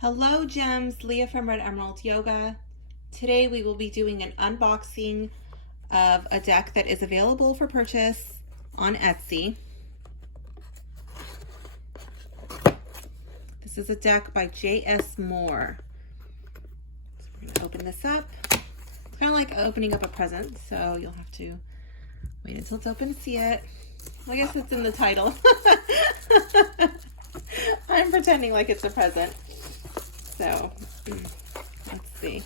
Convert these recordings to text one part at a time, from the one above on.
Hello gems, Leah from Red Emerald Yoga. Today we will be doing an unboxing of a deck that is available for purchase on Etsy. This is a deck by JS Moore. So we're going to open this up. It's kind of like opening up a present, so you'll have to wait until it's open to see it. Well, I guess it's in the title. I'm pretending like it's a present. So, let's see.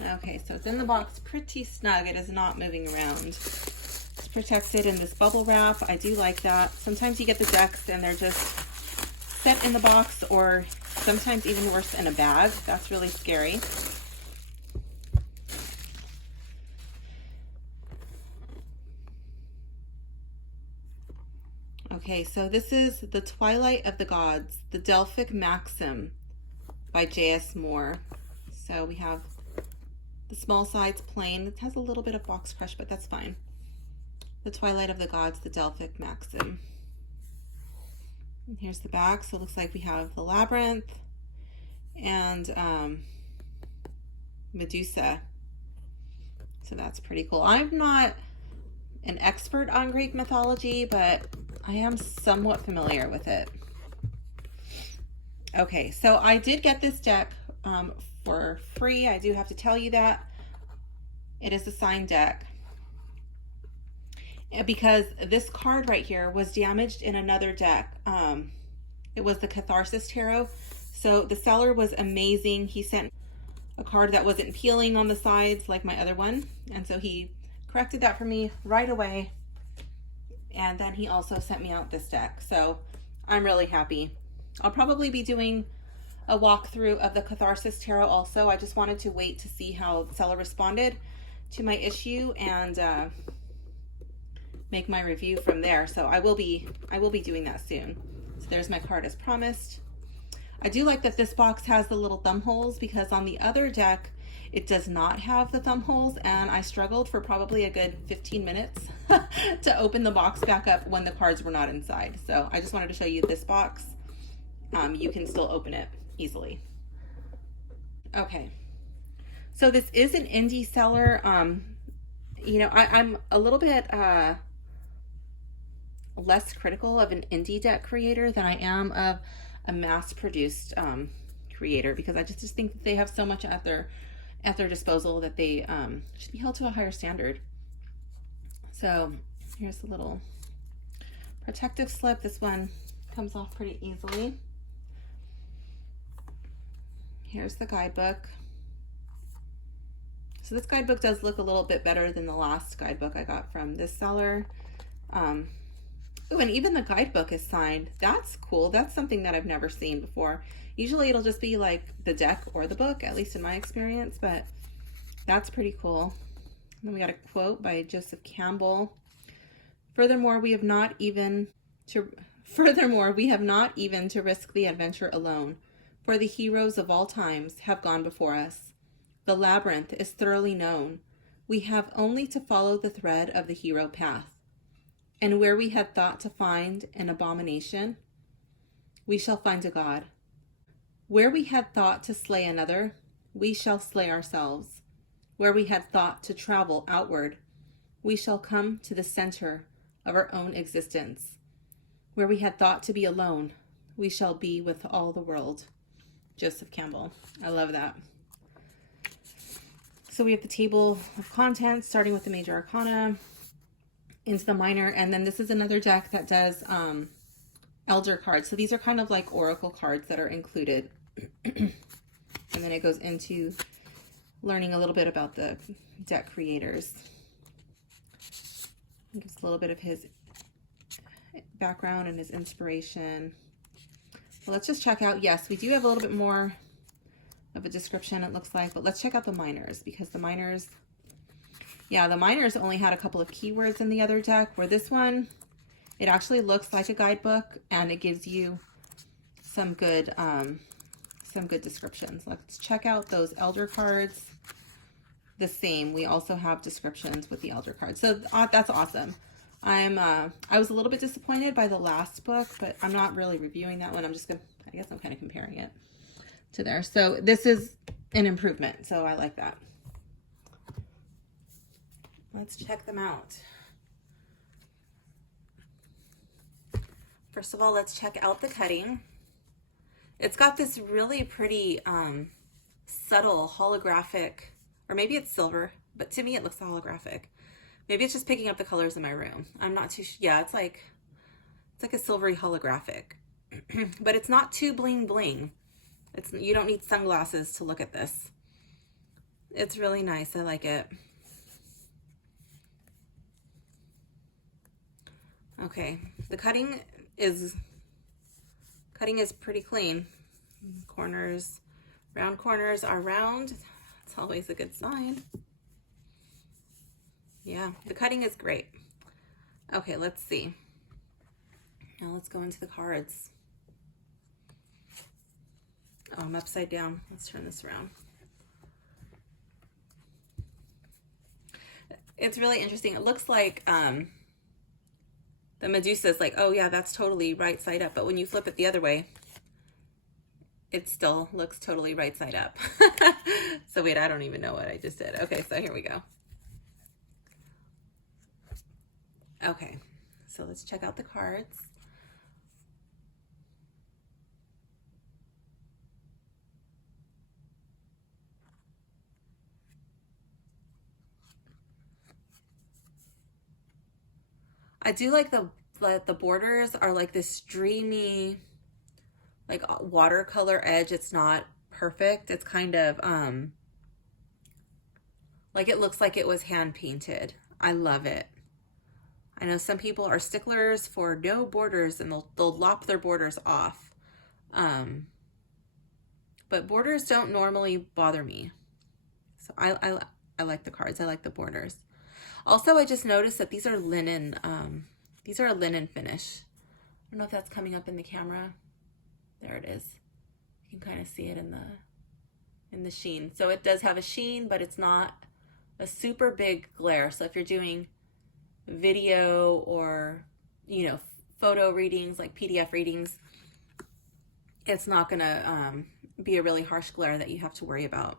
Okay, so it's in the box pretty snug. It is not moving around. It's protected in this bubble wrap. I do like that. Sometimes you get the decks and they're just set in the box, or sometimes even worse, in a bag. That's really scary. Okay, so this is the Twilight of the Gods, the Delphic Maxim by JS Moore. So we have the small sides plain. It has a little bit of box crush, but that's fine. The Twilight of the Gods, the Delphic Maxim. And here's the back. So it looks like we have the Labyrinth and Medusa. So that's pretty cool. I'm not an expert on Greek mythology, but I am somewhat familiar with it. Okay, so I did get this deck for free. I do have to tell you that. It is a signed deck. Because this card right here was damaged in another deck. It was the Catharsis Tarot. So the seller was amazing. He sent a card that wasn't peeling on the sides like my other one. And so he corrected that for me right away. And then he also sent me out this deck. So I'm really happy. I'll probably be doing a walkthrough of the Catharsis Tarot also. I just wanted to wait to see how the seller responded to my issue and make my review from there. So I will be doing that soon. So there's my card as promised. I do like that this box has the little thumb holes, because on the other deck it does not have the thumb holes, and I struggled for probably a good 15 minutes to open the box back up when the cards were not inside. So I just wanted to show you this box. You can still open it easily. Okay, so this is an indie seller. You know, I'm a little bit less critical of an indie deck creator than I am of a mass-produced creator, because I just think that they have so much at their disposal that they should be held to a higher standard. So here's the little protective slip. This one comes off pretty easily. Here's the guidebook. So this guidebook does look a little bit better than the last guidebook I got from this seller. Oh, and even the guidebook is signed. That's cool. That's something that I've never seen before. Usually it'll just be like the deck or the book, at least in my experience, but that's pretty cool. And then we got a quote by Joseph Campbell. Furthermore, we have not even to risk the adventure alone, for the heroes of all times have gone before us. The labyrinth is thoroughly known. We have only to follow the thread of the hero path. And where we had thought to find an abomination, we shall find a god. Where we had thought to slay another, we shall slay ourselves. Where we had thought to travel outward, we shall come to the center of our own existence. Where we had thought to be alone, we shall be with all the world. Joseph Campbell. I love that. So we have the table of contents, starting with the Major Arcana into the minor, and then this is another deck that does elder cards. So these are kind of like oracle cards that are included. And then it goes into learning a little bit about the deck creators. Gives a little bit of his background and his inspiration. Well, let's just check out, yes, we do have a little bit more of a description, it looks like, but let's check out the minors, because the minors, yeah, the minors only had a couple of keywords in the other deck, where this one, it actually looks like a guidebook, and it gives you some good descriptions. Let's check out those elder cards. The same, we also have descriptions with the elder cards. So that's awesome. I was a little bit disappointed by the last book, but I'm not really reviewing that one. I guess I'm kind of comparing it to there. So this is an improvement. So I like that. Let's check them out. First of all, let's check out the cutting. It's got this really pretty subtle holographic, or maybe it's silver, but to me it looks holographic. Maybe it's just picking up the colors in my room. I'm not too sure. Yeah, it's like a silvery holographic, but it's not too bling bling. You don't need sunglasses to look at this. It's really nice. I like it. Okay, the cutting is pretty clean. Corners, round corners are round. It's always a good sign. Yeah, the cutting is great. Okay, let's see. Now let's go into the cards. Oh, I'm upside down. Let's turn this around. It's really interesting. It looks like the Medusa is like, oh yeah, that's totally right side up. But when you flip it the other way, it still looks totally right side up. So wait, I don't even know what I just did. Okay, so here we go. Okay, so let's check out the cards. I do like the borders are like this dreamy, like watercolor edge. It's not perfect. It's kind of like it looks like it was hand painted. I love it. I know some people are sticklers for no borders and they'll lop their borders off. But borders don't normally bother me. So I like the cards. I like the borders. Also, I just noticed that these are linen. These are a linen finish. I don't know if that's coming up in the camera. There it is. You can kind of see it in the sheen. So it does have a sheen, but it's not a super big glare. So if you're doing video or, you know, photo readings, like PDF readings, it's not gonna be a really harsh glare that you have to worry about.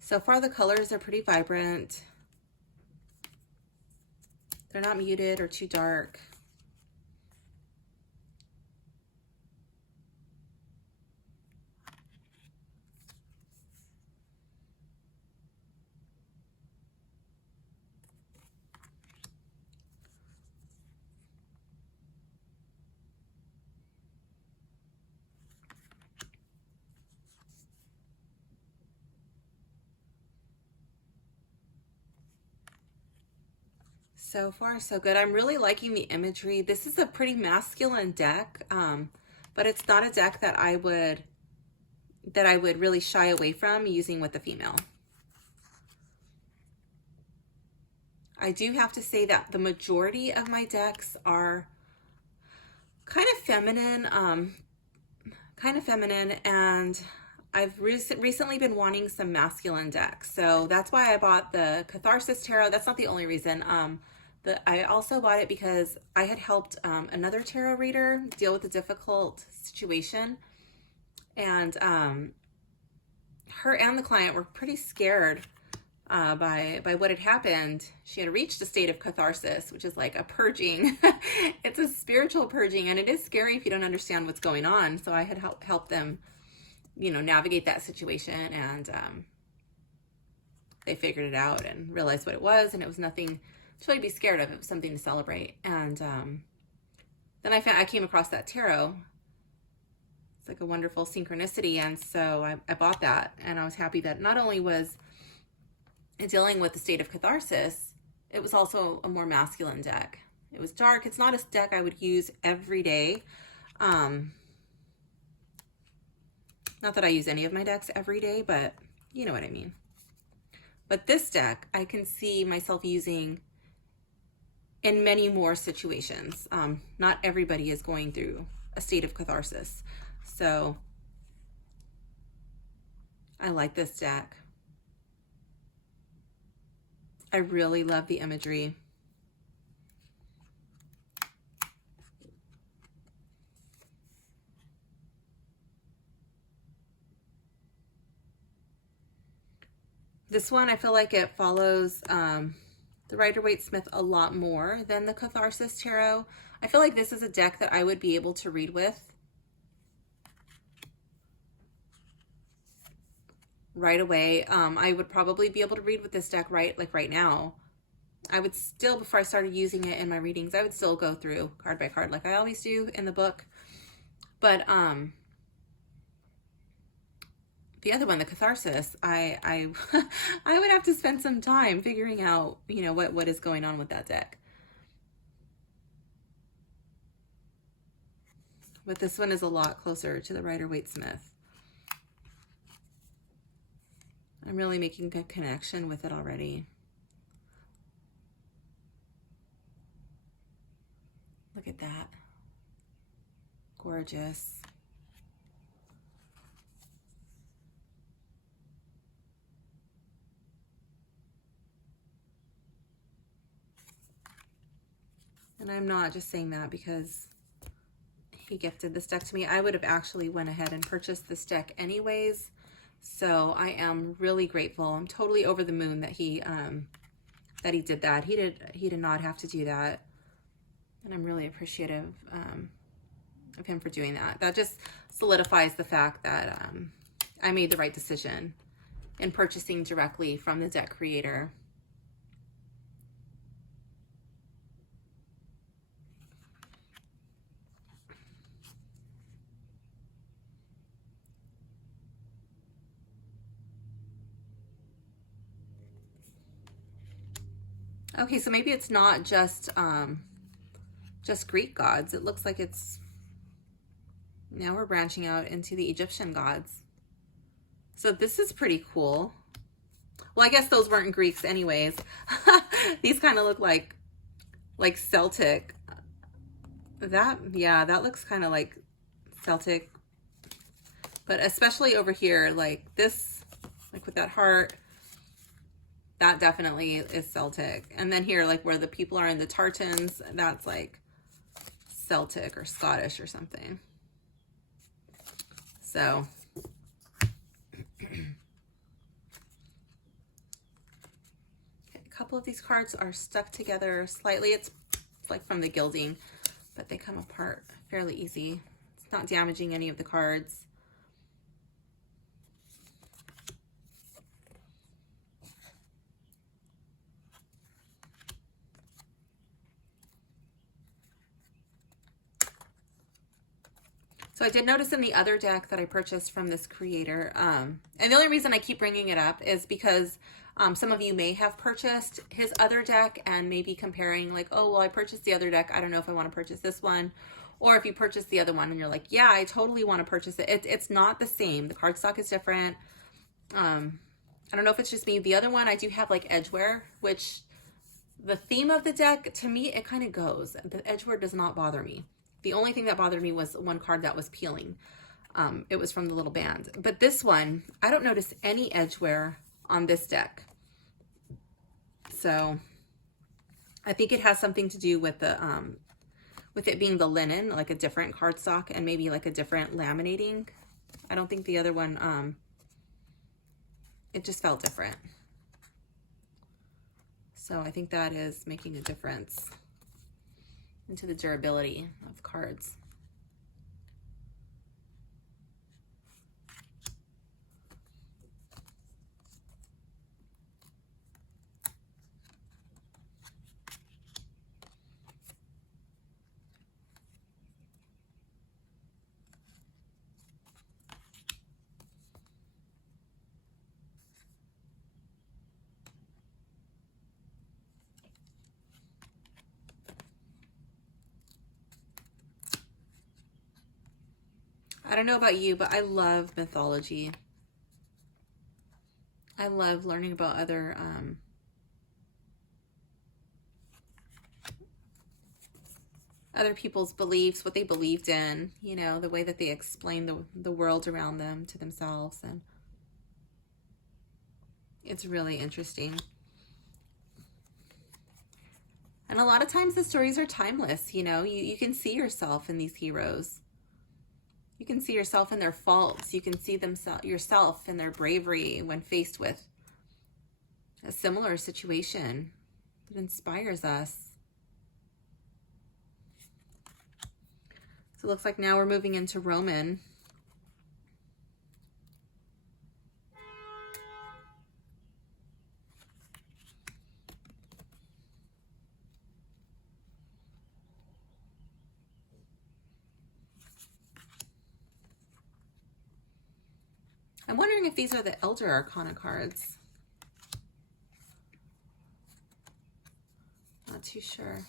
So far the colors are pretty vibrant. They're not muted or too dark. So far, so good. I'm really liking the imagery. This is a pretty masculine deck, but it's not a deck that I would really shy away from using with a female. I do have to say that the majority of my decks are kind of feminine, and I've recently been wanting some masculine decks. So that's why I bought the Catharsis Tarot. That's not the only reason. I also bought it because I had helped another tarot reader deal with a difficult situation. And her and the client were pretty scared by what had happened. She had reached a state of catharsis, which is like a purging. It's a spiritual purging, and it is scary if you don't understand what's going on. So I had helped them, you know, navigate that situation, and they figured it out and realized what it was, and it was nothing to really be scared of. It was something to celebrate. And then I came across that tarot. It's like a wonderful synchronicity, and so I bought that, and I was happy that not only was it dealing with the state of catharsis, it was also a more masculine deck. It was dark. It's not a deck I would use every day. Not that I use any of my decks every day, but you know what I mean. But this deck, I can see myself using in many more situations. Not everybody is going through a state of catharsis. So I like this deck. I really love the imagery. This one, I feel like it follows the Rider Waite Smith a lot more than the Catharsis Tarot. I feel like this is a deck that I would be able to read with right away. I would probably be able to read with this deck right now. I would still, before I started using it in my readings, I would still go through card by card like I always do in the book. But the other one, the Catharsis, I I would have to spend some time figuring out, you know, what is going on with that deck. But this one is a lot closer to the Rider Waite Smith. I'm really making a connection with it already. Look at that. Gorgeous. And I'm not just saying that because he gifted this deck to me. I would have actually went ahead and purchased this deck anyways. So I am really grateful. I'm totally over the moon that he did that. He did not have to do that. And I'm really appreciative of him for doing that. That just solidifies the fact that I made the right decision in purchasing directly from the deck creator. Okay, so maybe it's not just Greek gods. It looks like it's, now we're branching out into the Egyptian gods. So this is pretty cool. Well, I guess those weren't Greeks anyways. These kind of look like Celtic. Yeah, that looks kind of like Celtic. But especially over here, like this, like with that heart, that definitely is Celtic. And then here, like where the people are in the tartans, that's like Celtic or Scottish or something. So a couple of these cards are stuck together slightly. It's like from the gilding, but they come apart fairly easy. It's not damaging any of the cards. So I did notice in the other deck that I purchased from this creator, and the only reason I keep bringing it up is because some of you may have purchased his other deck and maybe comparing like, oh, well, I purchased the other deck. I don't know if I want to purchase this one. Or if you purchase the other one and you're like, yeah, I totally want to purchase it. It's not the same. The cardstock is different. I don't know if it's just me. The other one, I do have like edgeware, which the theme of the deck, to me, it kind of goes. The edgeware does not bother me. The only thing that bothered me was one card that was peeling. It was from the little band. But this one, I don't notice any edgeware on this deck. So I think it has something to do with the with it being the linen, like a different cardstock and maybe like a different laminating. I don't think the other one, it just felt different. So I think that is making a difference into the durability of cards. I don't know about you, but I love mythology. I love learning about other other people's beliefs, what they believed in, you know, the way that they explained the world around them to themselves. And it's really interesting. And a lot of times the stories are timeless, you know. You can see yourself in these heroes. You can see yourself in their faults. You can see yourself in their bravery when faced with a similar situation that inspires us. So it looks like now we're moving into Roman. I'm wondering if these are the Elder Arcana cards. Not too sure.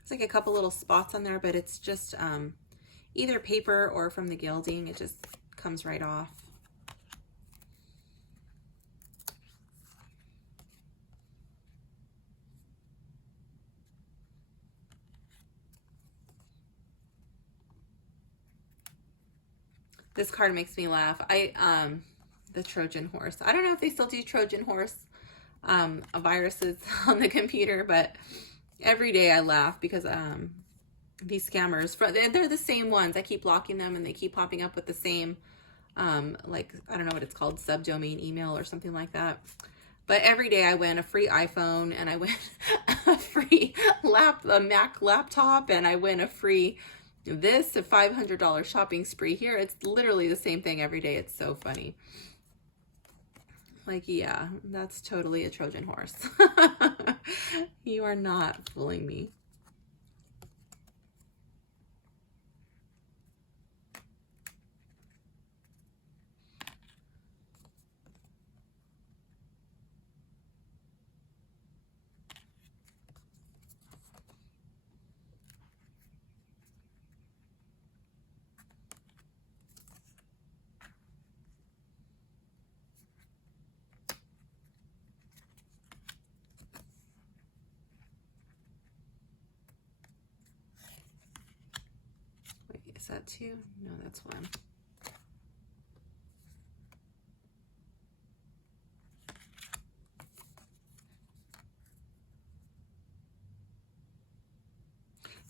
It's like a couple little spots on there, but it's just either paper or from the gilding. It just comes right off. This card makes me laugh. The Trojan horse. I don't know if they still do Trojan horse viruses on the computer, but every day I laugh because these scammers, they're the same ones. I keep blocking them and they keep popping up with the same, like, I don't know what it's called, subdomain email or something like that. But every day I win a free iPhone, and I win a free a Mac laptop, and I win a free a $500 shopping spree here. It's literally the same thing every day. It's so funny. Like, yeah, that's totally a Trojan horse. You are not fooling me. Is that two? No, that's one.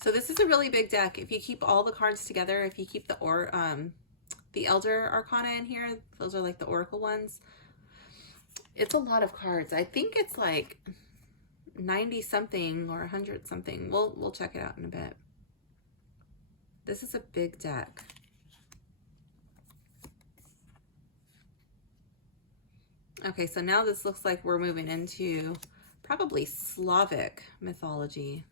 So this is a really big deck. If you keep all the cards together, if you keep the Elder Arcana in here, those are like the Oracle ones. It's a lot of cards. I think it's like 90 something or 100 something. We'll check it out in a bit. This is a big deck. Okay, so now this looks like we're moving into probably Slavic mythology.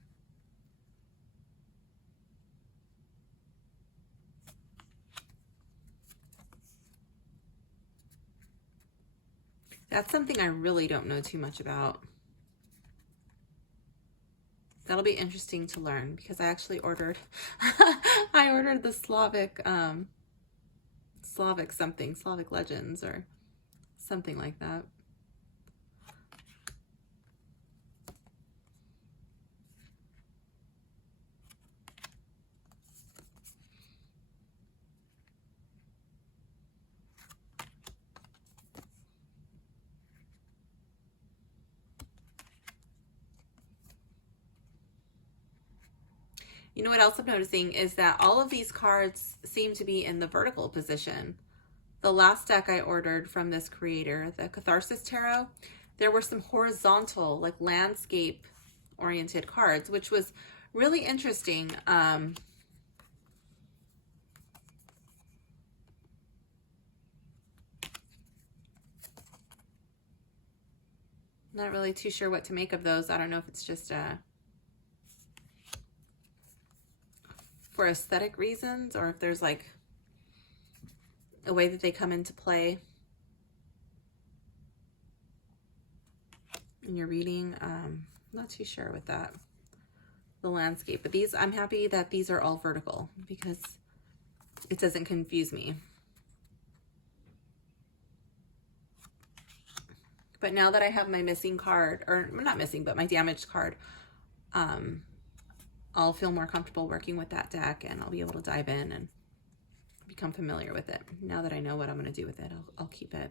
That's something I really don't know too much about. That'll be interesting to learn because I actually ordered I ordered the Slavic Slavic Legends or something like that. You know what else I'm noticing is that all of these cards seem to be in the vertical position. The last deck I ordered from this creator, the Catharsis Tarot, there were some horizontal, like landscape oriented cards, which was really interesting. Not really too sure what to make of those. I don't know if it's just for aesthetic reasons or if there's like a way that they come into play in your reading. Not too sure with that, the landscape, but these, I'm happy that these are all vertical because it doesn't confuse me. But now that I have my missing card, or not missing, but my damaged card, I'll feel more comfortable working with that deck, and I'll be able to dive in and become familiar with it. Now that I know what I'm going to do with it, I'll keep it.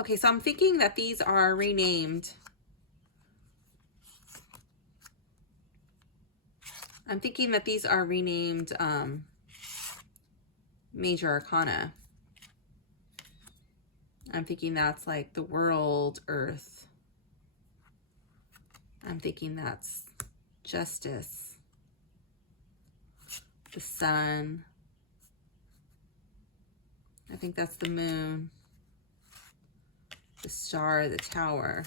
Okay, so I'm thinking that these are renamed. I'm thinking that these are renamed Major Arcana. I'm thinking that's like the world, earth. I'm thinking that's justice, the sun. I think that's the moon, the star, the tower,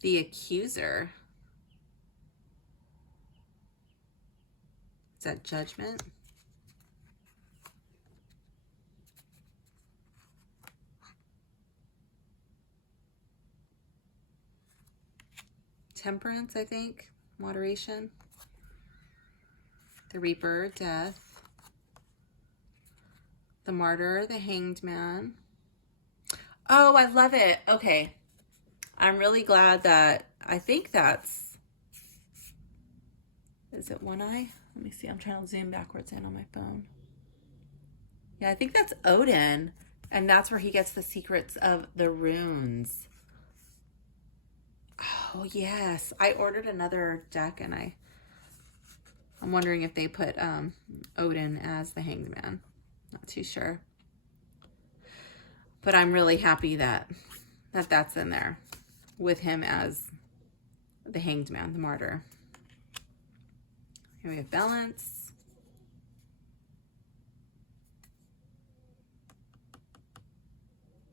the accuser. Is that judgment? Temperance, I think. Moderation. The Reaper, death. The Martyr, the Hanged Man. Oh, I love it. Okay. I'm really glad that, I think that's, is it one eye? Let me see. I'm trying to zoom backwards in on my phone. Yeah, I think that's Odin. And that's where he gets the secrets of the runes. Oh, yes. I ordered another deck, and I'm wondering if they put Odin as the Hanged Man. Not too sure. But I'm really happy that that's in there with him as the Hanged Man, the Martyr. Here we have balance.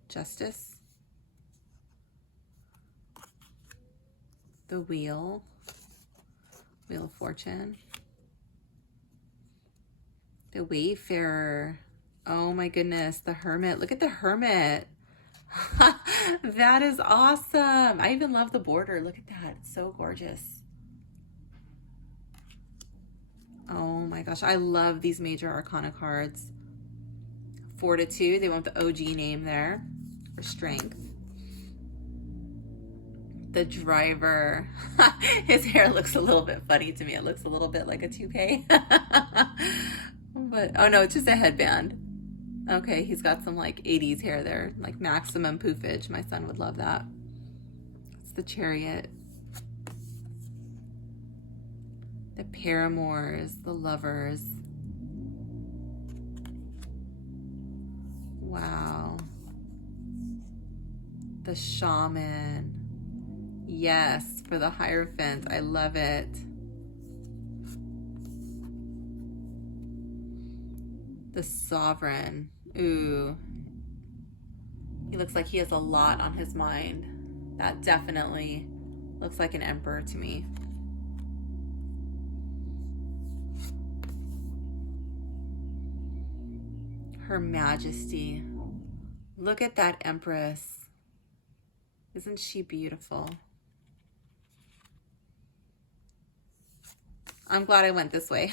Justice. The Wheel. Wheel of Fortune. The Wayfarer. Oh my goodness, the Hermit. Look at the Hermit. That is awesome. I even love the border. Look at that. It's so gorgeous. Oh my gosh, I love these Major Arcana cards. Fortitude, they want the OG name there for strength. The Driver. His hair looks a little bit funny to me. It looks a little bit like a toupee. But, oh no, it's just a headband. Okay, he's got some like 80s hair there, like maximum poofage. My son would love that. It's the Chariot. The Paramours, the Lovers. Wow. The Shaman. Yes, for the Hierophant. I love it. The Sovereign. Ooh. He looks like he has a lot on his mind. That definitely looks like an emperor to me. Her Majesty. Look at that Empress. Isn't she beautiful? I'm glad I went this way.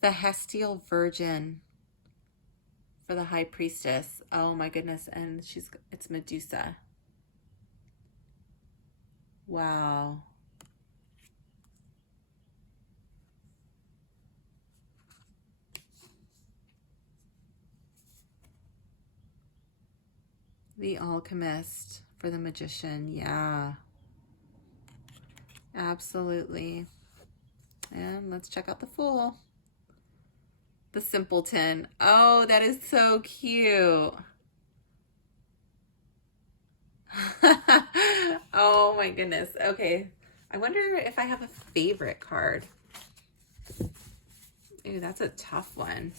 The Hestial Virgin for the High Priestess. Oh my goodness. And it's Medusa. Wow. The Alchemist for the Magician. Yeah. Absolutely. And let's check out the Fool. The Simpleton. Oh, that is so cute. Oh my goodness. Okay. I wonder if I have a favorite card. Ooh, that's a tough one.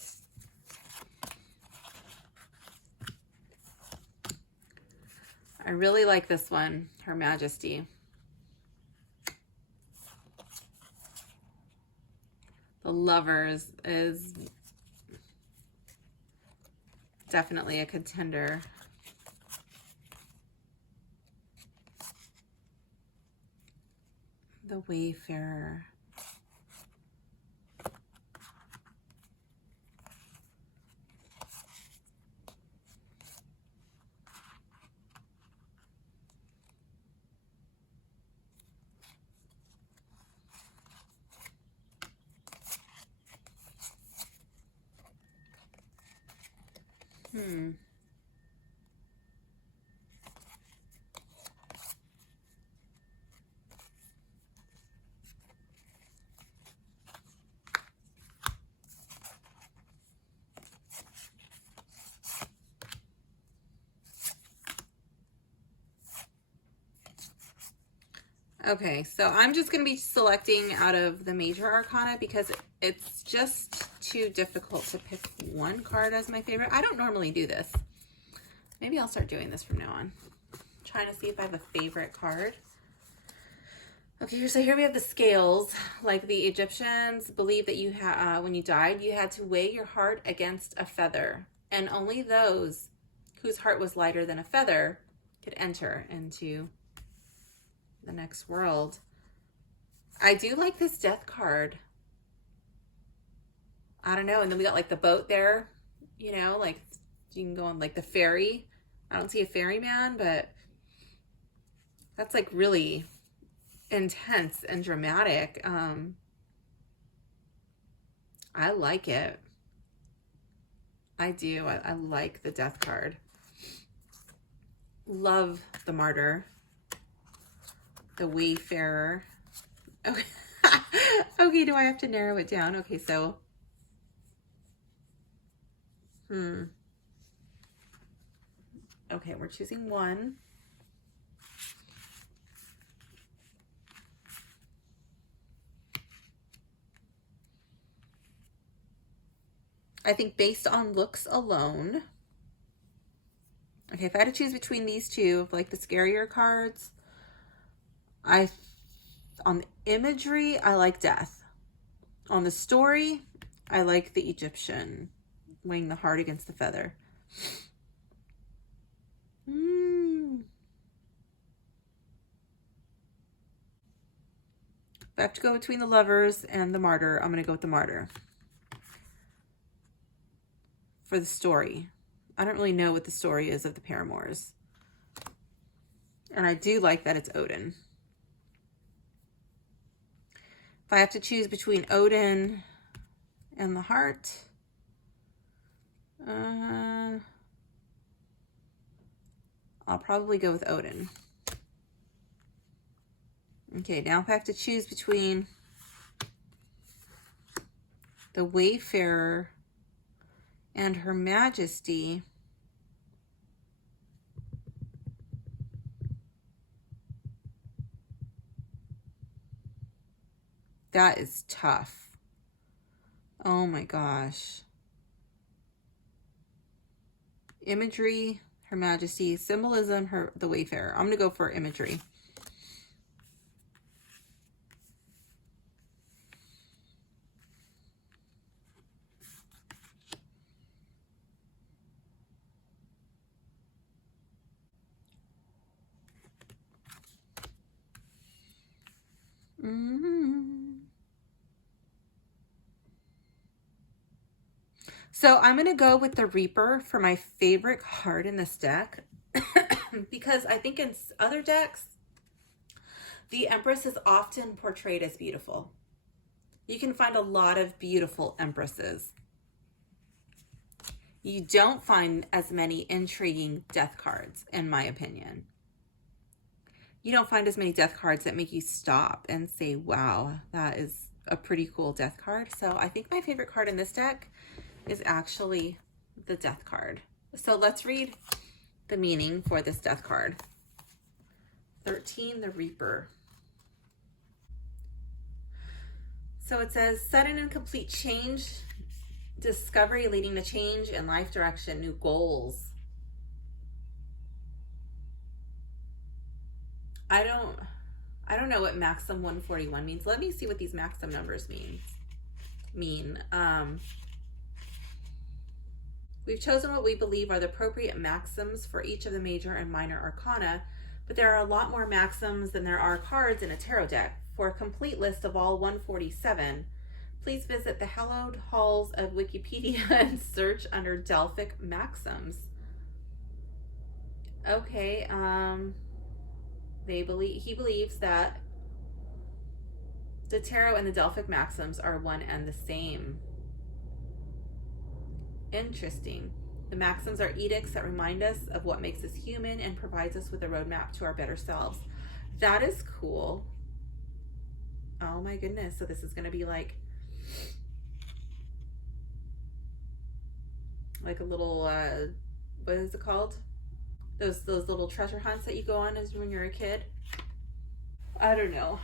I really like this one, Her Majesty. The Lovers is definitely a contender. The Wayfarer. Okay, so I'm just going to be selecting out of the Major Arcana because it's just too difficult to pick one card as my favorite. I don't normally do this. Maybe I'll start doing this from now on. I'm trying to see if I have a favorite card. Okay, so here we have the scales. Like the Egyptians believe that you when you died, you had to weigh your heart against a feather, and only those whose heart was lighter than a feather could enter into the next world. I do like this death card. I don't know. And then we got like the boat there, you know, like you can go on like the ferry. I don't see a ferryman, but that's like really intense and dramatic. I like it. I do. I like the death card. Love the martyr. The Wayfarer. Okay. Okay, do I have to narrow it down? Okay, so okay, we're choosing one. I think based on looks alone. Okay, if I had to choose between these two, like the scarier cards, on the imagery, I like death. On the story, I like the Egyptian, weighing the heart against the feather. If I have to go between the lovers and the martyr, I'm going to go with the martyr. For the story. I don't really know what the story is of the paramours. And I do like that it's Odin. If I have to choose between Odin and the heart, I'll probably go with Odin. Okay, now if I have to choose between the Wayfarer and Her Majesty, that is tough. Oh my gosh. Imagery, Her Majesty, symbolism, the Wayfarer. I'm going to go for imagery. So I'm going to go with the Reaper for my favorite card in this deck because I think in other decks, the Empress is often portrayed as beautiful. You can find a lot of beautiful Empresses. You don't find as many intriguing death cards, in my opinion. You don't find as many death cards that make you stop and say, wow, that is a pretty cool death card. So I think my favorite card in this deck is actually the death card. So let's read the meaning for this death card. 13, the Reaper. So it says, sudden and complete change, discovery leading to change in life direction, new goals. I don't know what Maxim 141 means. Let me see what these Maxim numbers mean. We've chosen what we believe are the appropriate maxims for each of the major and minor arcana, but there are a lot more maxims than there are cards in a tarot deck. For a complete list of all 147, please visit the hallowed halls of Wikipedia and search under Delphic Maxims. Okay, he believes that the tarot and the Delphic Maxims are one and the same. Interesting. The Maxims are edicts that remind us of what makes us human and provides us with a roadmap to our better selves. That is cool. Oh my goodness. So this is going to be like a little, what is it called? Those little treasure hunts that you go on as when you're a kid. I don't know.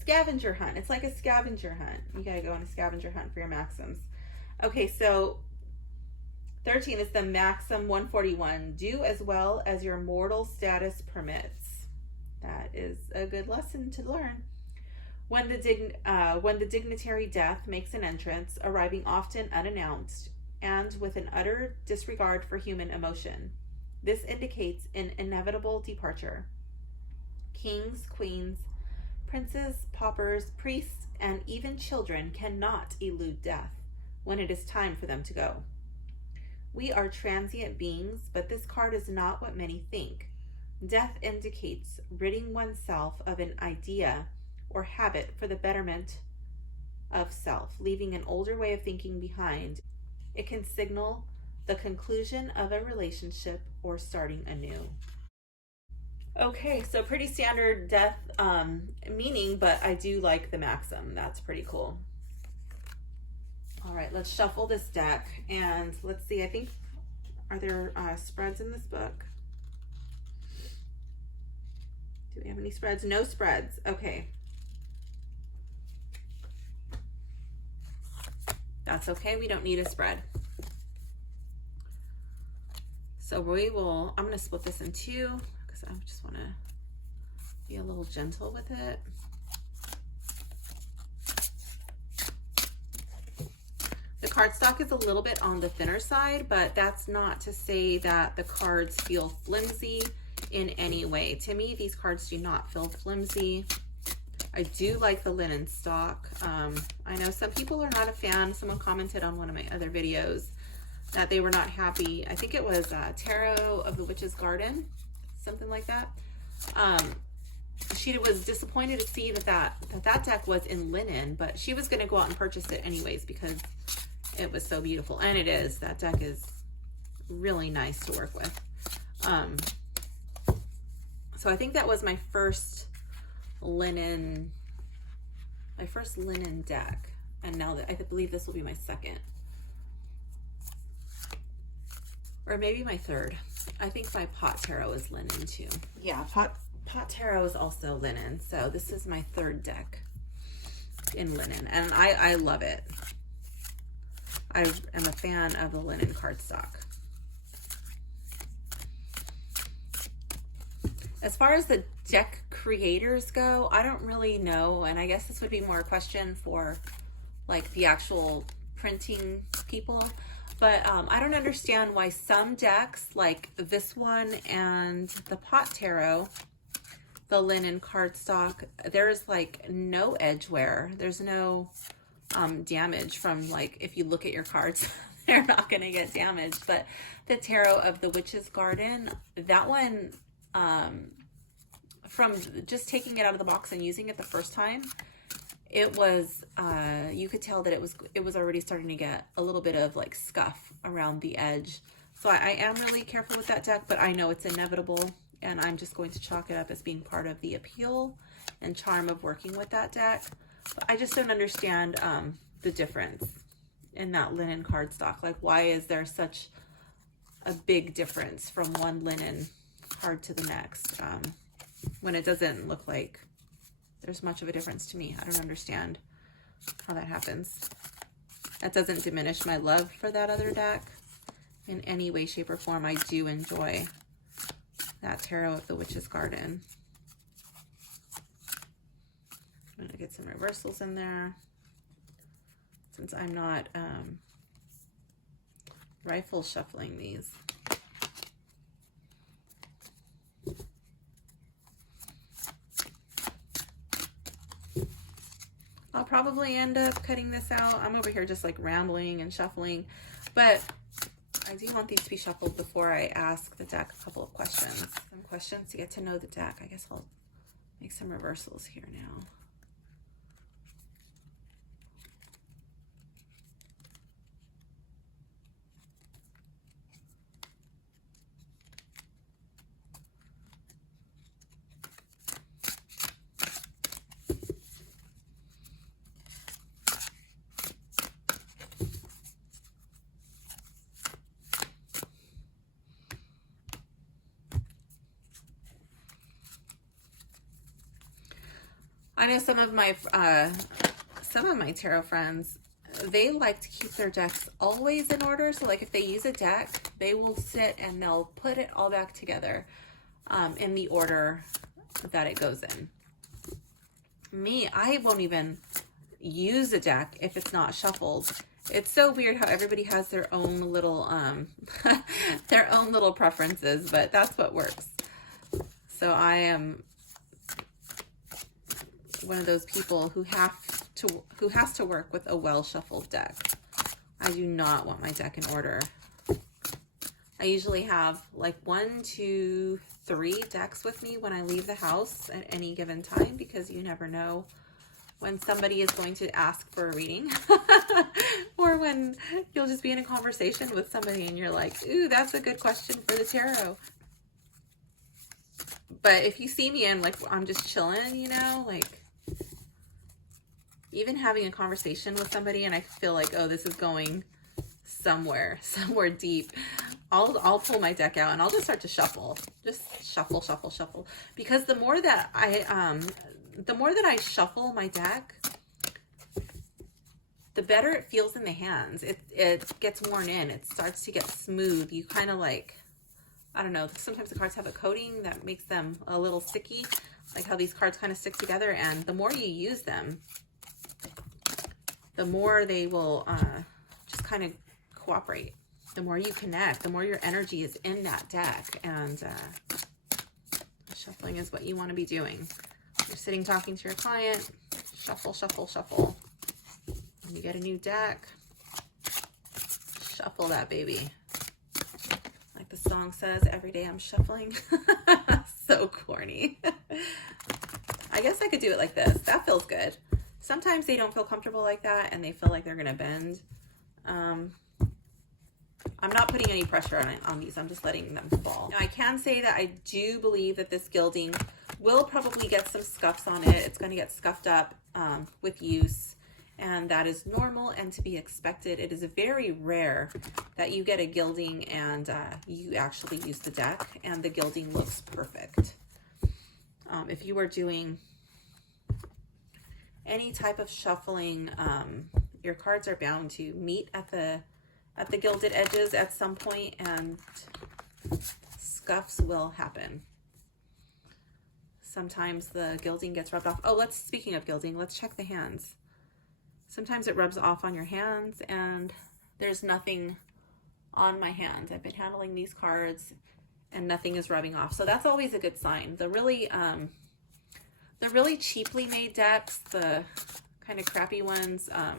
Scavenger hunt. It's like a scavenger hunt. You gotta go on a scavenger hunt for your Maxims. Okay, so 13 is the Maxim 141. Do as well as your mortal status permits. That is a good lesson to learn. When the dignitary death makes an entrance, arriving often unannounced and with an utter disregard for human emotion, this indicates an inevitable departure. Kings, queens, princes, paupers, priests, and even children cannot elude death when it is time for them to go. We are transient beings, but this card is not what many think. Death indicates ridding oneself of an idea or habit for the betterment of self, leaving an older way of thinking behind. It can signal the conclusion of a relationship or starting anew. Okay, so pretty standard death meaning, but I do like the Maxim. That's pretty cool. All right, let's shuffle this deck and let's see. I think, are there spreads in this book? Do we have any spreads? No spreads. Okay. That's okay. We don't need a spread. So I'm going to split this in two because I just want to be a little gentle with it. The cardstock is a little bit on the thinner side, but that's not to say that the cards feel flimsy in any way. To me, these cards do not feel flimsy. I do like the linen stock. I know some people are not a fan. Someone commented on one of my other videos that they were not happy. I think it was Tarot of the Witch's Garden, something like that. She was disappointed to see that deck was in linen, but she was going to go out and purchase it anyways because it was so beautiful. And it is. That deck is really nice to work with. So I think that was my first linen deck. And now that I believe this will be my second. Or maybe my third. I think my pot tarot is linen too. Yeah, pot tarot is also linen. So this is my third deck in linen. And I love it. I am a fan of the linen cardstock. As far as the deck creators go, I don't really know, and I guess this would be more a question for like the actual printing people, but I don't understand why some decks, like this one and the pot tarot, the linen cardstock, there's like no edge wear. There's no damage from, like, if you look at your cards, they're not going to get damaged. But the Tarot of the Witch's Garden, that one, from just taking it out of the box and using it the first time, it was, you could tell that it was already starting to get a little bit of like scuff around the edge. So I am really careful with that deck, but I know it's inevitable, and I'm just going to chalk it up as being part of the appeal and charm of working with that deck. But I just don't understand the difference in that linen cardstock. Like, why is there such a big difference from one linen card to the next when it doesn't look like there's much of a difference to me? I don't understand how that happens. That doesn't diminish my love for that other deck in any way, shape, or form. I do enjoy that Tarot of the Witch's Garden. I'm going to get some reversals in there since I'm not rifle shuffling these. I'll probably end up cutting this out. I'm over here just like rambling and shuffling, but I do want these to be shuffled before I ask the deck a couple of questions. Some questions to get to know the deck. I guess I'll make some reversals here now. I know some of my tarot friends, they like to keep their decks always in order. So like if they use a deck, they will sit and they'll put it all back together in the order that it goes in. Me, I won't even use a deck if it's not shuffled. It's so weird how everybody has their own little their own little preferences, but that's what works. So I am one of those people who has to work with a well shuffled deck. I do not want my deck in order. I usually have like 1, 2, 3 decks with me when I leave the house at any given time, because you never know when somebody is going to ask for a reading or when you'll just be in a conversation with somebody and you're like, ooh, that's a good question for the tarot. But if you see me and like I'm just chilling, you know, like even having a conversation with somebody and I feel like, oh, this is going somewhere deep, I'll pull my deck out and I'll just start to shuffle. Just shuffle, shuffle, shuffle. Because the more that I shuffle my deck, the better it feels in the hands. It gets worn in. It starts to get smooth. You kind of like, I don't know, sometimes the cards have a coating that makes them a little sticky, like how these cards kind of stick together. And the more you use them, the more they will just kind of cooperate. The more you connect, the more your energy is in that deck. And shuffling is what you want to be doing. You're sitting talking to your client, shuffle, shuffle, shuffle. When you get a new deck, shuffle that baby. Like the song says, every day I'm shuffling. So corny. I guess I could do it like this. That feels good. Sometimes they don't feel comfortable like that and they feel like they're going to bend. I'm not putting any pressure on these. I'm just letting them fall. Now, I can say that I do believe that this gilding will probably get some scuffs on it. It's going to get scuffed up with use, and that is normal and to be expected. It is very rare that you get a gilding and you actually use the deck and the gilding looks perfect. If you are doing any type of shuffling, your cards are bound to meet at the gilded edges at some point, and scuffs will happen. Sometimes the gilding gets rubbed off. Oh, speaking of gilding, let's check the hands. Sometimes it rubs off on your hands and there's nothing on my hands. I've been handling these cards and nothing is rubbing off. So that's always a good sign. The really cheaply made decks, the kind of crappy ones, where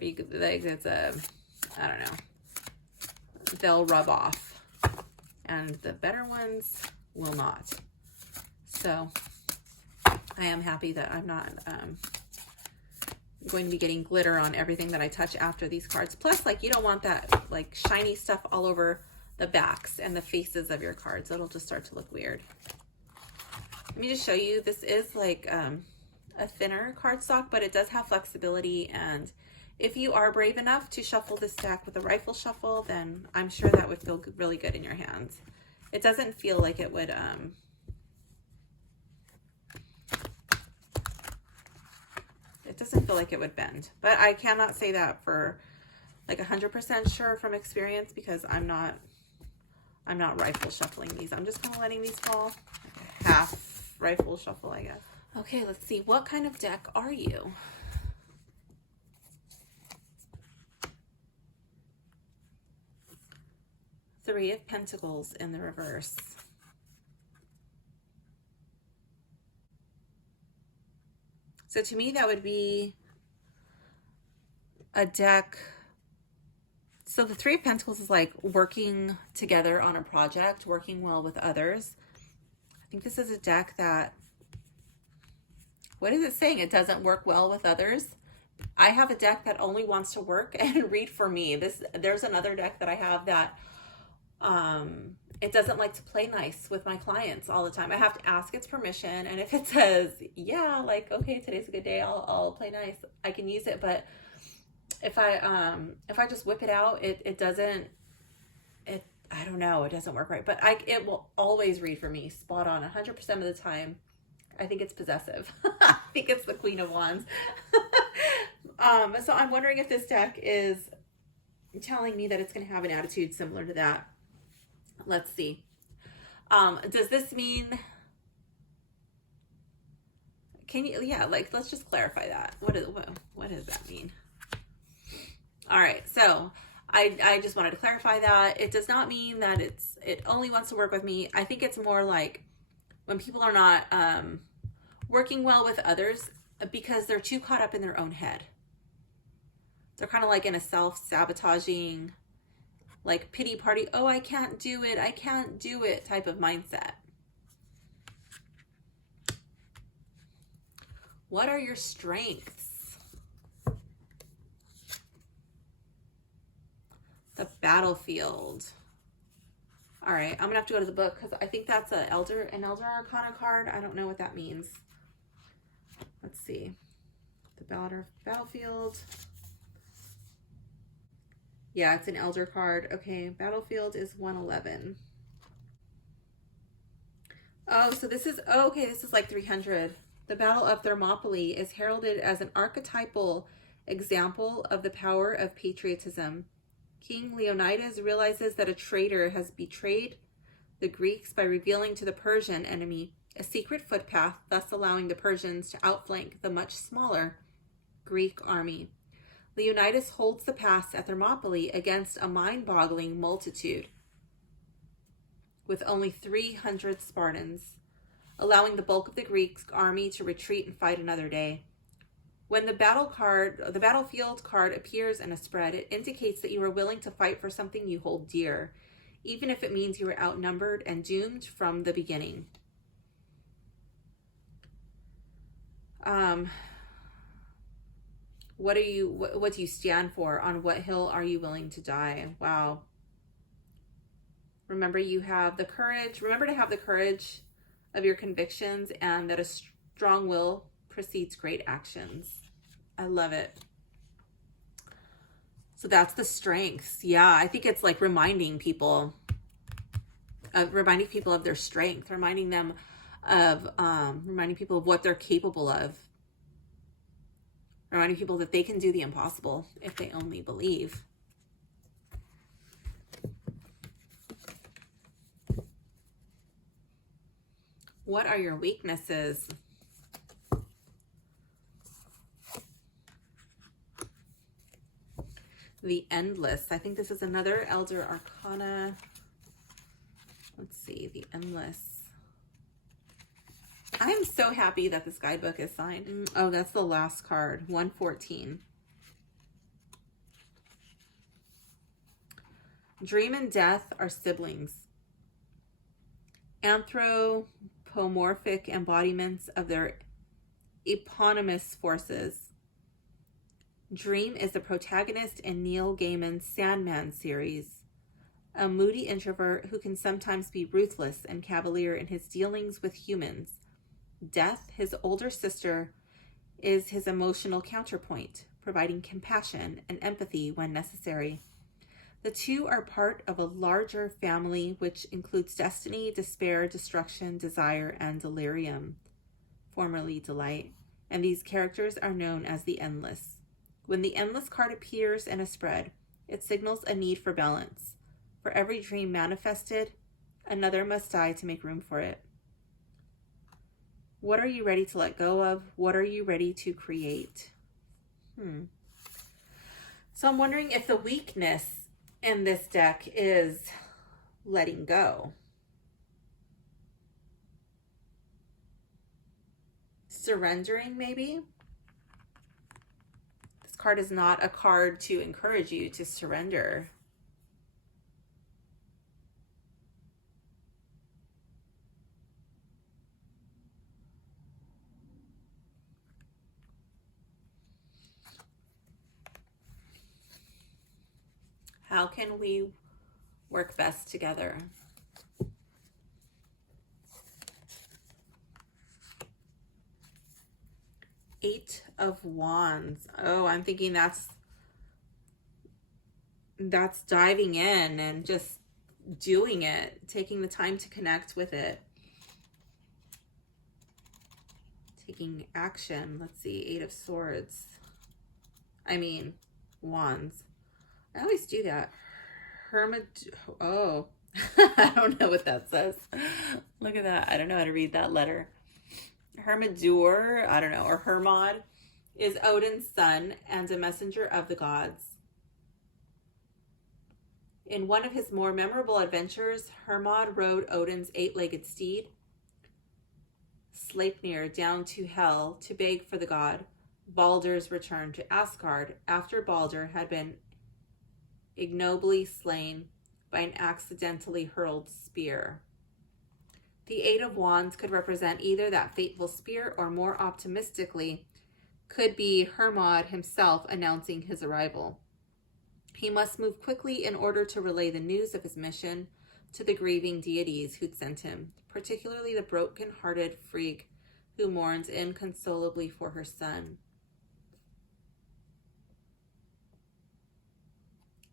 you could, like, it's I don't know, they'll rub off, and the better ones will not. So I am happy that I'm not going to be getting glitter on everything that I touch after these cards. Plus, like, you don't want that like shiny stuff all over the backs and the faces of your cards. It'll just start to look weird. Let me just show you. This is like a thinner cardstock, but it does have flexibility, and if you are brave enough to shuffle this deck with a rifle shuffle, then I'm sure that would feel really good in your hands. It doesn't feel like it would it doesn't feel like it would bend, but I cannot say that for like 100% sure from experience, because I'm not rifle shuffling these. I'm just kind of letting these fall, like a half rifle shuffle, I guess. Okay, let's see. What kind of deck are you? Three of Pentacles in the reverse. So to me, that would be a deck. So the Three of Pentacles is like working together on a project, working well with others. I think this is a deck that, what is it saying? It doesn't work well with others. I have a deck that only wants to work and read for me. There's another deck that I have that it doesn't like to play nice with my clients all the time. I have to ask its permission, and if it says, yeah, like, okay, today's a good day, I'll play nice, I can use it. But if I just whip it out, it doesn't, I don't know, it doesn't work right. But it will always read for me spot on 100% of the time. I think it's possessive. I think it's the Queen of Wands. So I'm wondering if this deck is telling me that it's going to have an attitude similar to that. Let's see. Does this mean, let's just clarify that. What does that mean? All right. So I just wanted to clarify that. It does not mean that it only wants to work with me. I think it's more like when people are not working well with others because they're too caught up in their own head. They're kind of like in a self-sabotaging, like pity party, oh, I can't do it type of mindset. What are your strengths? The Battlefield. All right, I'm gonna have to go to the book because I think that's an Elder Arcana card. I don't know what that means. Let's see. The Battlefield. Yeah, it's an Elder card. Okay, Battlefield is 111. Oh, so this is, okay, this is like 300. The Battle of Thermopylae is heralded as an archetypal example of the power of patriotism. King Leonidas realizes that a traitor has betrayed the Greeks by revealing to the Persian enemy a secret footpath, thus allowing the Persians to outflank the much smaller Greek army. Leonidas holds the pass at Thermopylae against a mind-boggling multitude with only 300 Spartans, allowing the bulk of the Greek army to retreat and fight another day. When the battlefield card appears in a spread, it indicates that you are willing to fight for something you hold dear, even if it means you are outnumbered and doomed from the beginning. What do you stand for? On what hill are you willing to die? Wow. Remember, you have the courage. Remember to have the courage of your convictions, and that a strong will precedes great actions. I love it. So that's the strengths. Yeah, I think it's like reminding people of their strength, reminding people of what they're capable of. Reminding people that they can do the impossible if they only believe. What are your weaknesses? The Endless. I think this is another Elder Arcana. Let's see, the Endless. I am so happy that this guidebook is signed. Oh, that's the last card, 114. Dream and death are siblings. Anthropomorphic embodiments of their eponymous forces. Dream is the protagonist in Neil Gaiman's Sandman series, a moody introvert who can sometimes be ruthless and cavalier in his dealings with humans. Death, his older sister, is his emotional counterpoint, providing compassion and empathy when necessary. The two are part of a larger family which includes destiny, despair, destruction, desire, and delirium, formerly delight, and these characters are known as the Endless. When the Endless card appears in a spread, it signals a need for balance. For every dream manifested, another must die to make room for it. What are you ready to let go of? What are you ready to create? So I'm wondering if the weakness in this deck is letting go. Surrendering, maybe? card is not a card to encourage you to surrender. How can we work best together? Eight of Wands. Oh, I'm thinking that's diving in and just doing it, taking the time to connect with it, taking action. Let's see, Eight of Swords. Wands. I always do that. Oh, I don't know what that says. Look at that. I don't know how to read that letter. Hermadur, I don't know, or Hermod, is Odin's son and a messenger of the gods. In one of his more memorable adventures, Hermod rode Odin's eight-legged steed, Sleipnir, down to Hel to beg for the god Baldur's return to Asgard after Baldur had been ignobly slain by an accidentally hurled spear. The Eight of Wands could represent either that fateful spear or, more optimistically, could be Hermod himself announcing his arrival. He must move quickly in order to relay the news of his mission to the grieving deities who'd sent him, particularly the broken-hearted Frigg, who mourns inconsolably for her son.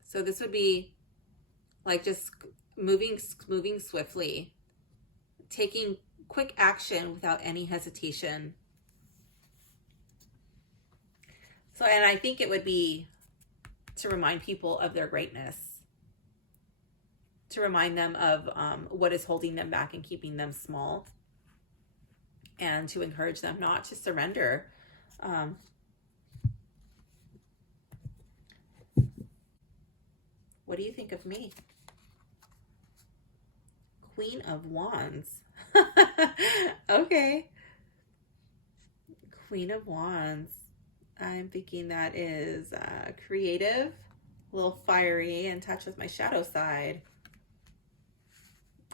So this would be like just moving swiftly, taking quick action without any hesitation. So, and I think it would be to remind people of their greatness, to remind them of what is holding them back and keeping them small, and to encourage them not to surrender. What do you think of me? Queen of Wands. Okay. Queen of Wands. I'm thinking that is creative, a little fiery, in touch with my shadow side.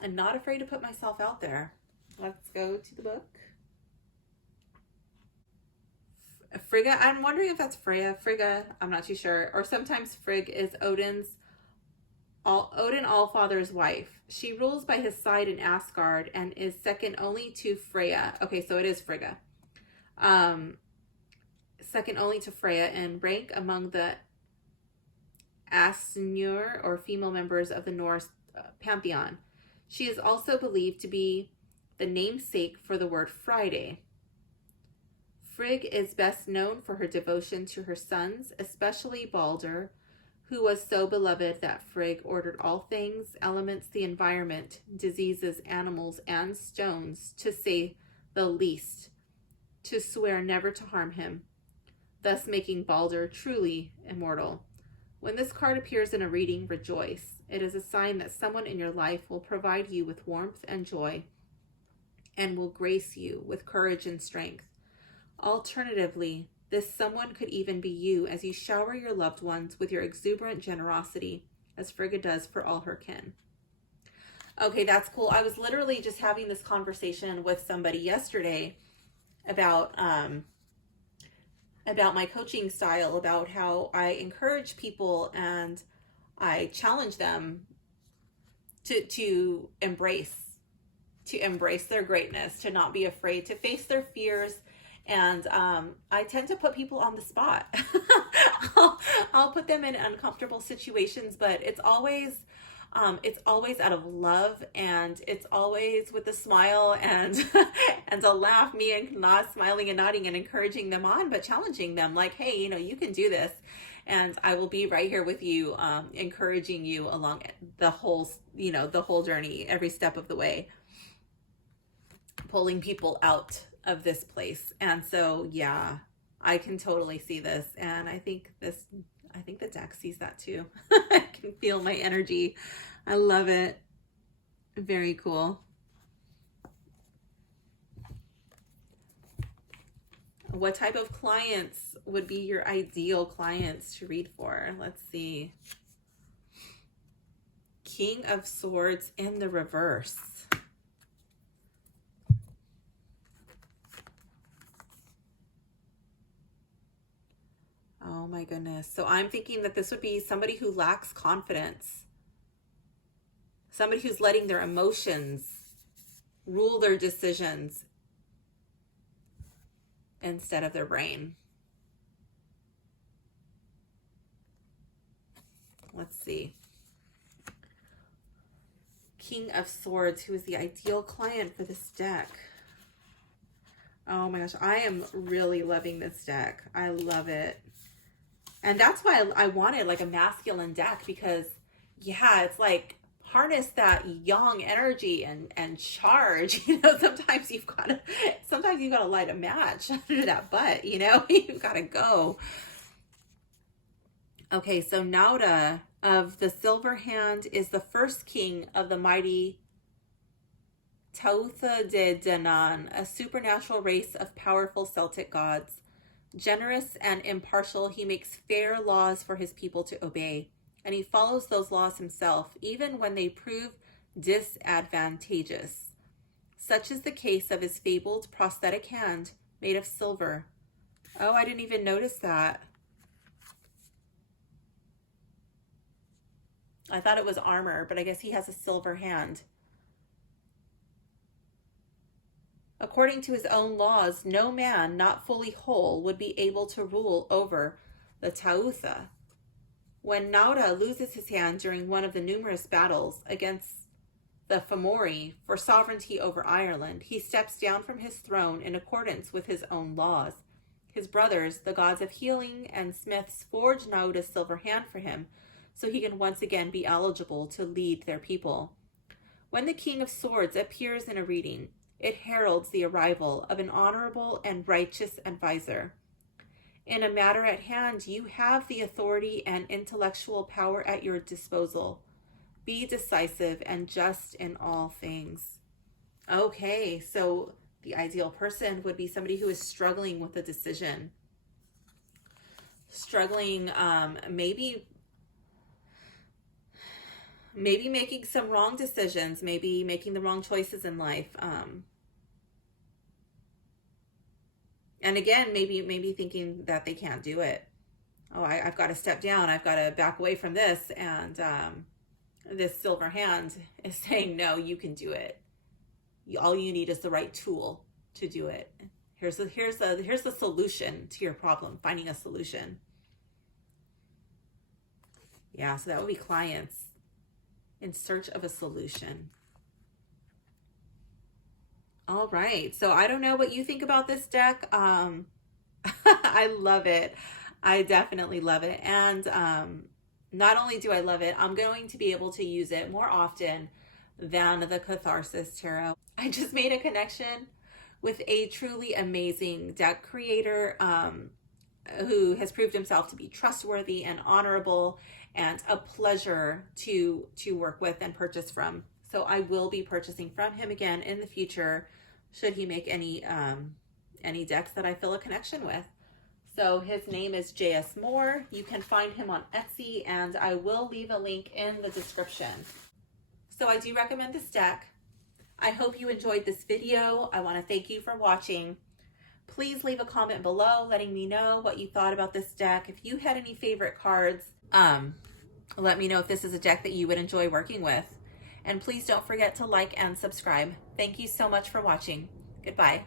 I'm not afraid to put myself out there. Let's go to the book. Frigga. I'm wondering if that's Freya. Frigga. I'm not too sure. Or sometimes Frigg is Odin Allfather's wife. She rules by his side in Asgard and is second only to Freya. Okay, so it is Frigga. Second only to Freya in rank among the Asnur, or female members of the Norse pantheon. She is also believed to be the namesake for the word Friday. Frigg is best known for her devotion to her sons, especially Baldur, who was so beloved that Frigg ordered all things, elements, the environment, diseases, animals, and stones, to say the least, to swear never to harm him, thus making Baldur truly immortal. When this card appears in a reading, rejoice. It is a sign that someone in your life will provide you with warmth and joy, and will grace you with courage and strength. Alternatively, this someone could even be you, as you shower your loved ones with your exuberant generosity, as Frigga does for all her kin. Okay, that's cool. I was literally just having this conversation with somebody yesterday about my coaching style, about how I encourage people and I challenge them to embrace their greatness, to not be afraid, to face their fears. And I tend to put people on the spot. I'll put them in uncomfortable situations, but it's always out of love, and it's always with a smile and and a laugh, me and not smiling and nodding and encouraging them on, but challenging them like, hey, you can do this. And I will be right here with you, encouraging you along the whole journey, every step of the way, pulling people out of this place. And so, yeah, I can totally see this. And I think the deck sees that too. I can feel my energy. I love it. Very cool. What type of clients would be your ideal clients to read for? Let's see. King of Swords in the reverse. Oh my goodness. So I'm thinking that this would be somebody who lacks confidence. Somebody who's letting their emotions rule their decisions instead of their brain. Let's see. King of Swords, who is the ideal client for this deck. Oh my gosh, I am really loving this deck. I love it. And that's why I wanted like a masculine deck, because yeah, it's like harness that yang energy and charge. You know, sometimes you've got to light a match under that butt, you know. You've got to go. Okay, so Nauta of the Silver Hand is the first king of the mighty Tautha de Danann, a supernatural race of powerful Celtic gods. Generous and impartial, he makes fair laws for his people to obey, and he follows those laws himself, even when they prove disadvantageous. Such is the case of his fabled prosthetic hand made of silver. Oh, I didn't even notice that. I thought it was armor, but I guess he has a silver hand. According to his own laws, no man not fully whole would be able to rule over the Tautha. When Nauta loses his hand during one of the numerous battles against the Fomori for sovereignty over Ireland, he steps down from his throne in accordance with his own laws. His brothers, the gods of healing and smiths, forge Nauta's silver hand for him so he can once again be eligible to lead their people. When the King of Swords appears in a reading, it heralds the arrival of an honorable and righteous advisor. In a matter at hand, you have the authority and intellectual power at your disposal. Be decisive and just in all things. Okay, so the ideal person would be somebody who is struggling with a decision. Struggling, maybe making some wrong decisions, maybe making the wrong choices in life. And again, maybe thinking that they can't do it. Oh, I've got to step down. I've got to back away from this. And this silver hand is saying, no, you can do it. All you need is the right tool to do it. Here's the solution to your problem, finding a solution. Yeah, so that would be clients in search of a solution. All right, so I don't know what you think about this deck. I love it. I definitely love it. And not only do I love it, I'm going to be able to use it more often than the Catharsis Tarot. I just made a connection with a truly amazing deck creator who has proved himself to be trustworthy and honorable and a pleasure to work with and purchase from. So I will be purchasing from him again in the future, should he make any decks that I feel a connection with. So his name is JS Moore. You can find him on Etsy, and I will leave a link in the description. So I do recommend this deck. I hope you enjoyed this video. I want to thank you for watching. Please leave a comment below letting me know what you thought about this deck. If you had any favorite cards, let me know if this is a deck that you would enjoy working with. And please don't forget to like and subscribe. Thank you so much for watching. Goodbye.